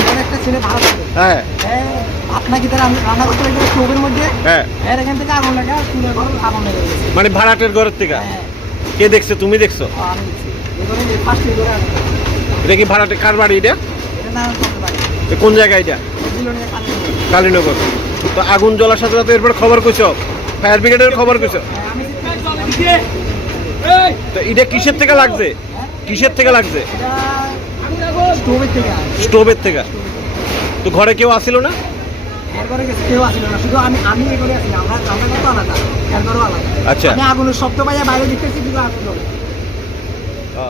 এখানে একটা ছেলে ভাড়া থাকে। হ্যাঁ আপনাকে তারা রান্না করতে লাগবে স্টোভের মধ্যে। হ্যাঁ এখান থেকে আগুন লাগা চুলের ঘর আগুন লেগে গেছে। মানে ভাড়াটের ঘরের থেকে হ্যাঁ কে দেখছে? তুমি দেখছো? আমি দেখছি এখানে ফার্স্ট এগুলো আগুন। এটা কি ভাড়াটে কার বাড়ি এটা? এটা না করতে পারি এ কোন জায়গা এটা? দিল নিয়ে পানি দেবে। কালীনগর। তো আগুন জ্বলার সাথে সাথে এরপর খবর কইছো? ফায়ার ব্রিগেডের খবর কইছো? আমি তো এটা কিসের থেকে লাগছে? কিসের থেকে লাগছে? এটা স্টোভের থেকে স্টোভের থেকে। তো ঘরে কেউ আসিল না? এরপরে কেউ আসিল না, শুধু আমি এখানে আছি। আমরা কত আলাদা, এরপরও আলাদা। আচ্ছা। আমি আগুনের শব্দ পাইয়া বাইরে দেখতেছি, কিন্তু আগুন জ্বলে। ও